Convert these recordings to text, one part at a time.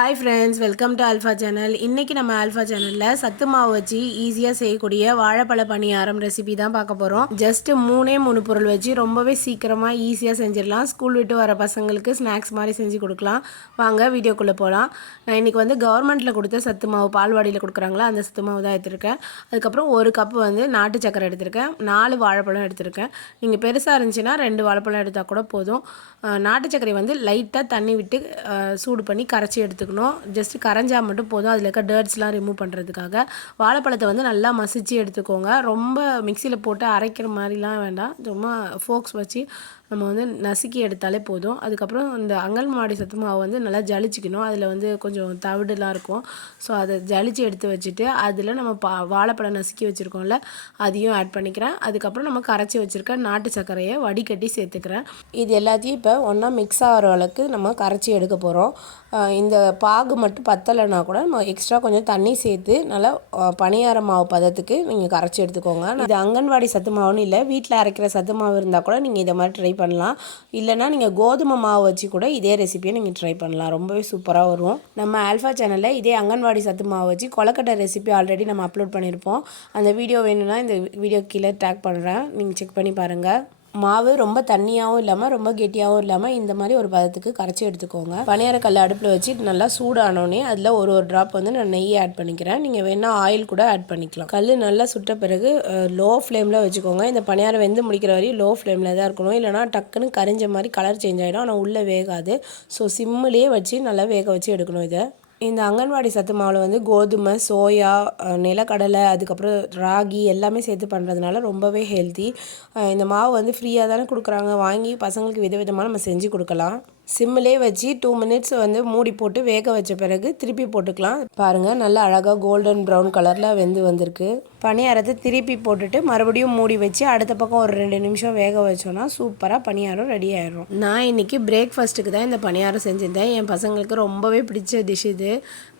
Hi friends welcome to alpha channel இன்றைக்கி நம்ம alpha சேனலில் சத்து மாவு வச்சு ஈஸியாக செய்யக்கூடிய வாழைப்பழ பணியாரம் ரெசிபி தான் பார்க்க போகிறோம் ஜஸ்ட் மூணே மூணு பொருள் வச்சு ரொம்பவே சீக்கிரமாக ஈஸியாக செஞ்சிடலாம். ஸ்கூல் விட்டு வர பசங்களுக்கு ஸ்நாக்ஸ் மாதிரி செஞ்சு கொடுக்கலாம். வாங்க வீடியோக்குள்ளே போகலாம் நான் இன்றைக்கி வந்து கவர்மெண்ட்டில் கொடுத்த சத்து மாவு பால்வாடியில் கொடுக்குறாங்களா அந்த சத்து மாவு தான் எடுத்திருக்கேன். அதுக்கப்புறம் ஒரு கப்பு வந்து நாட்டு சக்கரை எடுத்திருக்கேன். நாலு வாழைப்பழம் எடுத்திருக்கேன். நீங்கள் பெருசாக இருந்துச்சுன்னா ரெண்டு வாழைப்பழம் எடுத்தால் கூட போதும். நாட்டு சக்கரை வந்து லைட்டாக தண்ணி விட்டு சூடு பண்ணி கரைச்சி எடுத்துக்கணும். ஜஸ்ட் கரைஞ்சா மட்டும் போதும். அதில் இருக்க டர்ட்ஸ்லாம் ரிமூவ் பண்ணுறதுக்காக வாழைப்பழத்தை வந்து நல்லா மசிச்சு எடுத்துக்கோங்க. ரொம்ப மிக்சியில் போட்டு அரைக்கிற மாதிரிலாம் வேண்டாம். சும்மா ஃபோக்ஸ் வச்சு நம்ம வந்து நசுக்கி எடுத்தாலே போதும். அதுக்கப்புறம் இந்த அங்கன்வாடி சத்து மாவு வந்து நல்லா ஜலிச்சிக்கணும். அதில் வந்து கொஞ்சம் தவிடுலாம் இருக்கும். ஸோ அதை ஜலிச்சு எடுத்து வச்சுட்டு அதில் நம்ம பா வாழைப்பழம் நசுக்கி வச்சுருக்கோம்ல அதையும் ஆட் பண்ணிக்கிறேன். அதுக்கப்புறம் நம்ம கரைச்சி வச்சுருக்க நாட்டு சர்க்கரையை வடிகட்டி சேர்த்துக்கிறேன். இது எல்லாத்தையும் இப்போ ஒன்றா மிக்ஸ் ஆகிற அளவுக்கு நம்ம கரைச்சி எடுக்க போகிறோம் இந்த பாகு மட்டும் பத்தலைன்னா கூட நம்ம எக்ஸ்ட்ரா கொஞ்சம் தண்ணி சேர்த்து நல்லா பணியார மாவு பதத்துக்கு நீங்கள் கரைச்சி எடுத்துக்கோங்க. இது அங்கன்வாடி சத்து மாவுன்னு இல்லை வீட்டில் அரைக்கிற சத்து மாவு இருந்தால் கூட நீங்கள் இதை மாதிரி ட்ரை பண்ணலாம். இல்லைனா நீங்கள் கோதுமை மாவு வச்சு கூட இதே ரெசிபியை நீங்கள் ட்ரை பண்ணலாம். ரொம்பவே சூப்பராக வரும். நம்ம ஆல்ஃபா சேனலில் இதே அங்கன்வாடி சத்து மாவு வச்சு கொலக்கட்டை ரெசிபி ஆல்ரெடி நம்ம அப்லோட் பண்ணியிருப்போம். அந்த வீடியோ வேணும்னா இந்த வீடியோ கீழே டேக் பண்ணுறேன் நீங்கள் செக் பண்ணி பாருங்கள் மாவு ரொம்ப தண்ணியாகவும் இல்லாமல் ரொம்ப கெட்டியாகவும் இல்லாமல் இந்த மாதிரி ஒரு பதத்துக்கு கரைச்சி எடுத்துக்கோங்க. பணியாரக்கல் அடுப்பில் வச்சு நல்லா சூடானோடனே அதில் ஒரு ஒரு ட்ராப் வந்து நான் நெய் ஆட் பண்ணிக்கிறேன். நீங்கள் வேணால் ஆயில் கூட ஆட் பண்ணிக்கலாம். கல் நல்லா சுட்ட பிறகு லோ ஃப்ளேமில் வச்சுக்கோங்க. இந்த பணியாரம் வெந்து முடிக்கிற வரையும் லோ ஃப்ளேமில் தான் இருக்கணும். இல்லைனா டக்குன்னு கரைஞ்ச மாதிரி கலர் சேஞ்ச் ஆகிடும் ஆனால் உள்ளே வேகாது. ஸோ சிம்மிலே வச்சு நல்லா வேக வச்சு எடுக்கணும் இதை. இந்த அங்கன்வாடி சத்து மாவில் வந்து கோதுமை சோயா நிலக்கடலை அதுக்கப்புறம் ராகி எல்லாமே சேர்த்து பண்ணுறதுனால ரொம்பவே ஹெல்த்தி இந்த மாவு வந்து ஃப்ரீயாக தானே கொடுக்குறாங்க. வாங்கி பசங்களுக்கு விதவிதமாக நம்ம செஞ்சு கொடுக்கலாம். சிம்மிலே வச்சு டூ மினிட்ஸ் வந்து மூடி போட்டு வேக வச்ச பிறகு திருப்பி போட்டுக்கலாம். பாருங்கள் நல்லா அழகாக கோல்டன் ப்ரௌன் கலரில் வெந்து வந்திருக்கு. பணியாரத்தை திருப்பி போட்டுட்டு மறுபடியும் மூடி வச்சு அடுத்த பக்கம் ஒரு ரெண்டு நிமிஷம் வேக வச்சோன்னா சூப்பராக பணியாரம் ரெடி ஆயிடும் நான் இன்றைக்கி பிரேக்ஃபாஸ்ட்டுக்கு தான் இந்த பணியாரம் செஞ்சுருந்தேன். என் பசங்களுக்கு ரொம்பவே பிடிச்ச டிஷ் இது.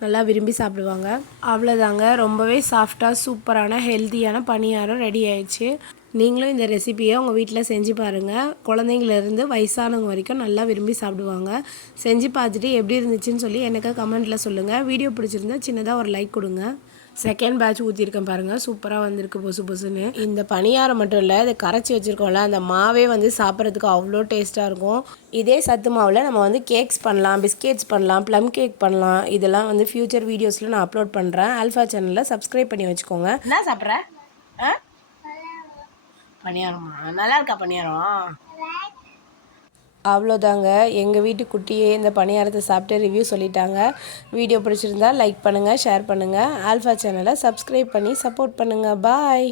நல்லா விரும்பி சாப்பிடுவாங்க. அவ்வளோதாங்க ரொம்பவே சாஃப்டாக சூப்பரான ஹெல்த்தியான பணியாரம் ரெடி ஆயிடுச்சு. நீங்களும் இந்த ரெசிபியை உங்கள் வீட்டில் செஞ்சு பாருங்கள் குழந்தைங்கலேருந்து வயசானவங்க வரைக்கும் நல்லா விரும்பி சாப்பிடுவாங்க. செஞ்சு பார்த்துட்டு எப்படி இருந்துச்சுன்னு சொல்லி எனக்கு கமெண்ட்டில் சொல்லுங்கள் வீடியோ பிடிச்சிருந்தா சின்னதாக ஒரு லைக் கொடுங்க. செகண்ட் பேட்ச் ஊற்றிருக்கேன் பாருங்கள் சூப்பராக வந்திருக்கு பொசு பொசுன்னு. இந்த பணியாரம் மட்டும் இல்லை இதை கரைச்சி வச்சுருக்கோம்ல அந்த மாவே வந்து சாப்பிட்றதுக்கு அவ்வளோ டேஸ்ட்டாக இருக்கும். இதே சத்து மாவில் நம்ம வந்து கேக்ஸ் பண்ணலாம் பிஸ்கெட்ஸ் பண்ணலாம் ப்ளம் கேக் பண்ணலாம். இதெல்லாம் வந்து ஃப்யூச்சர் வீடியோஸில் நான் அப்லோட் பண்ணுறேன் ஆல்ஃபா சேனலில் சப்ஸ்கிரைப் பண்ணி வச்சுக்கோங்க. என்ன சாப்பிட்றேன் ஆ? பணியாரமா. நல்லா இருக்கா பணியாரம்? அவ்வளோதாங்க. எங்கள் வீட்டு குட்டியே இந்த பணியாரத்தை சாப்பிட்டு ரிவ்யூ சொல்லிட்டாங்க. வீடியோ பிடிச்சிருந்தா லைக் பண்ணுங்கள் ஷேர் பண்ணுங்கள் ஆல்ஃபா சேனலை சப்ஸ்கிரைப் பண்ணி சப்போர்ட் பண்ணுங்கள் பாய்